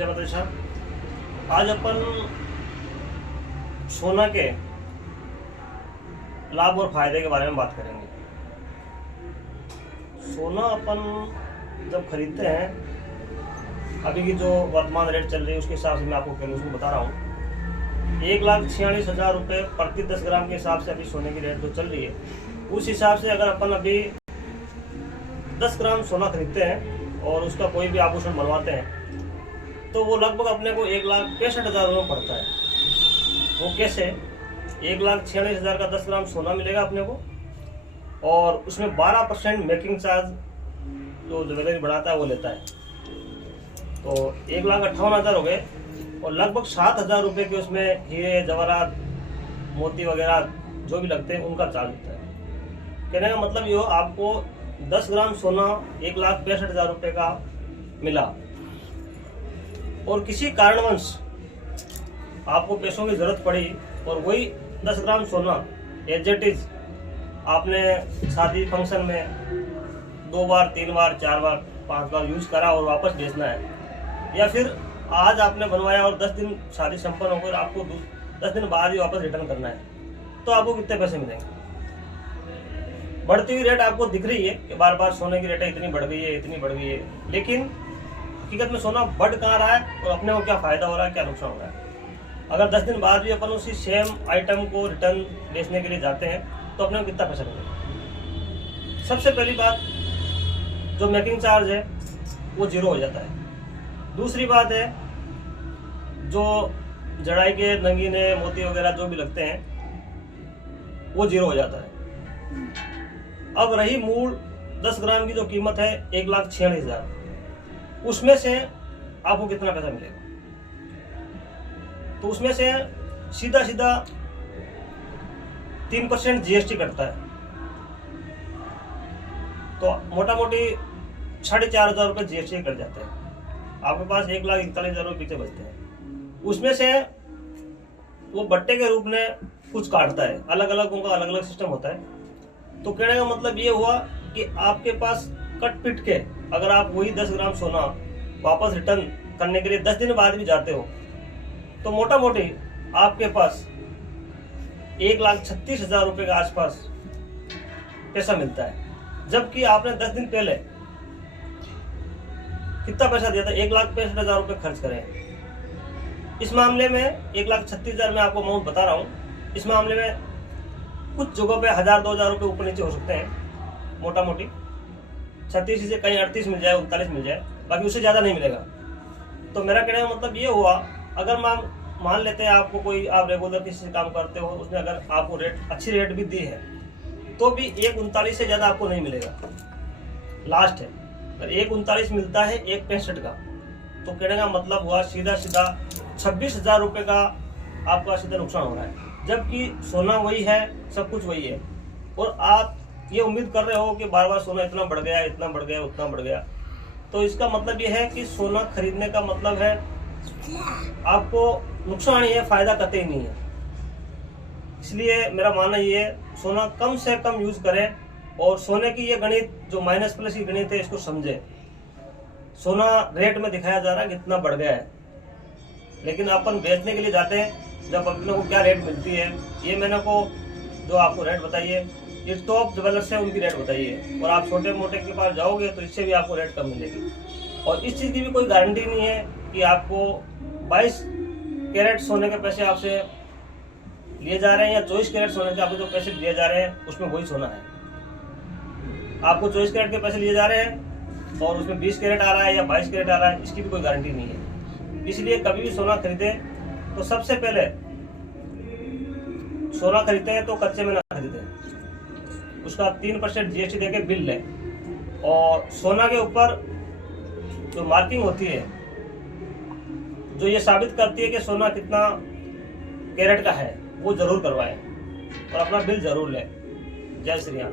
जय माता दी साहब। आज अपन सोना के लाभ और फायदे के बारे में बात करेंगे। सोना अपन जब खरीदते हैं, अभी की जो वर्तमान रेट चल रही है उसके हिसाब से मैं आपको कैलकुलेशन बता रहा हूँ। 1,46,000 रुपये प्रति 10 ग्राम के हिसाब से अभी सोने की रेट जो चल रही है, उस हिसाब से अगर अपन अभी 10 ग्राम सोना खरीदते हैं और उसका कोई भी आभूषण बनवाते हैं तो वो लगभग अपने को 1,65,000 रुपये पड़ता है। वो कैसे? 1,46,000 का 10 ग्राम सोना मिलेगा अपने को और उसमें 12% मेकिंग चार्ज जो ज्वेलरी बनाता है वो लेता है, तो 1,58,000 हो गए और लगभग 7,000 रुपये के उसमें हीरे जवाहरात मोती वगैरह जो भी लगते हैं उनका चार्ज होता है। कहने का मतलब ये हो, आपको 10 ग्राम सोना 1,65,000 रुपये का मिला और किसी कारणवश आपको पैसों की जरूरत पड़ी और वही 10 ग्राम सोना एज इट इज आपने शादी फंक्शन में 2 बार 3 बार 4 बार 5 बार यूज करा और वापस बेचना है, या फिर आज आपने बनवाया और 10 दिन शादी संपन्न होकर आपको 10 दिन बाद ही वापस रिटर्न करना है, तो आपको कितने पैसे मिलेंगे? बढ़ती हुई रेट आपको दिख रही है कि बार बार सोने की रेट इतनी बढ़ गई है, इतनी बढ़ गई है, लेकिन हकीकत में सोना बढ़ कहाँ रहा है और अपने को क्या फायदा हो रहा है, क्या नुकसान हो रहा है? अगर 10 दिन बाद भी अपन उसी सेम आइटम को रिटर्न बेचने के लिए जाते हैं तो अपने को कितना पैसा मिलेगा? सबसे पहली बात, जो मेकिंग चार्ज है वो जीरो हो जाता है। दूसरी बात है, जो जड़ाई के नगीने मोती वगैरह जो भी लगते हैं वो जीरो हो जाता है। अब रही मूल 10 ग्राम की जो कीमत है 1,46,000, उसमें से आपको कितना पैसा मिलेगा? तो उसमें से सीधा सीधा 3% जीएसटी कटता है, तो मोटा मोटी 4,500 रुपये जीएसटी कट जाते हैं। आपके पास 1,41,000 रुपये पीछे बचते हैं। उसमें से वो बट्टे के रूप में कुछ काटता है, अलग अलग उनका अलग अलग सिस्टम होता है। तो कहने का मतलब ये हुआ कि आपके पास कट पिट के अगर आप वही 10 ग्राम सोना वापस रिटर्न करने के लिए 10 दिन बाद भी जाते हो तो मोटा मोटी आपके पास 1,36,000 रुपये के आसपास पैसा मिलता है, जबकि आपने 10 दिन पहले कितना पैसा दिया था? 1,65,000 रुपये खर्च करें। इस मामले में 1,36,000 में आपको अमाउंट बता रहा हूँ। इस मामले में कुछ जगहों पे 1,000-2,000 रुपये ऊपर नीचे हो सकते हैं, मोटा मोटी 36 से कहीं 38 मिल जाए, 39 मिल जाए, बाकी उससे ज़्यादा नहीं मिलेगा। तो मेरा कहने का मतलब ये हुआ, अगर मान लेते हैं आपको कोई, आप रेगुलर किसी से काम करते हो, उसने अगर आपको अच्छी रेट भी दी है तो भी 1,39 से ज़्यादा आपको नहीं मिलेगा, लास्ट है। अगर 1,39 मिलता है 1,65 का, तो कहने का मतलब हुआ सीधा सीधा 26,000 रुपये का आपका सीधा नुकसान हो रहा है, जबकि सोना वही है, सब कुछ वही है, और आप ये उम्मीद कर रहे हो कि बार बार सोना इतना बढ़ गया, इतना बढ़ गया, उतना बढ़ गया। तो इसका मतलब ये है कि सोना खरीदने का मतलब है आपको नुकसान ही है, फायदा कतई नहीं है। इसलिए मेरा मानना ये है, सोना कम से कम यूज करें और सोने की ये गणित जो माइनस प्लस की गणित है इसको समझें। सोना रेट में दिखाया जा रहा है कि इतना बढ़ गया है, लेकिन अपन बेचने के लिए जाते हैं, जब अपने को क्या रेट मिलती है, ये मैंने को जो आपको रेट बताइए, ये टॉप ज्वेलर्स है उनकी रेट बताइए, और आप छोटे मोटे के पास जाओगे तो इससे भी आपको रेट कम मिलेगी। और इस चीज़ की भी कोई गारंटी नहीं है कि आपको 22 कैरेट सोने के पैसे आपसे लिए जा रहे हैं या 24 कैरेट सोने के आपको जो पैसे दिए जा रहे हैं उसमें वही सोना है। आपको 24 कैरेट के पैसे लिए जा रहे हैं और उसमें 20 कैरेट आ रहा है या 22 कैरेट आ रहा है, इसकी भी कोई गारंटी नहीं है। इसलिए कभी भी सोना खरीदें तो सबसे पहले सोना खरीदते हैं तो कच्चे में ना खरीदें, उसका 3% जीएसटी देके बिल लें, और सोना के ऊपर जो मार्किंग होती है जो ये साबित करती है कि सोना कितना कैरेट का है वो जरूर करवाएं और अपना बिल जरूर लें। जय श्री राम।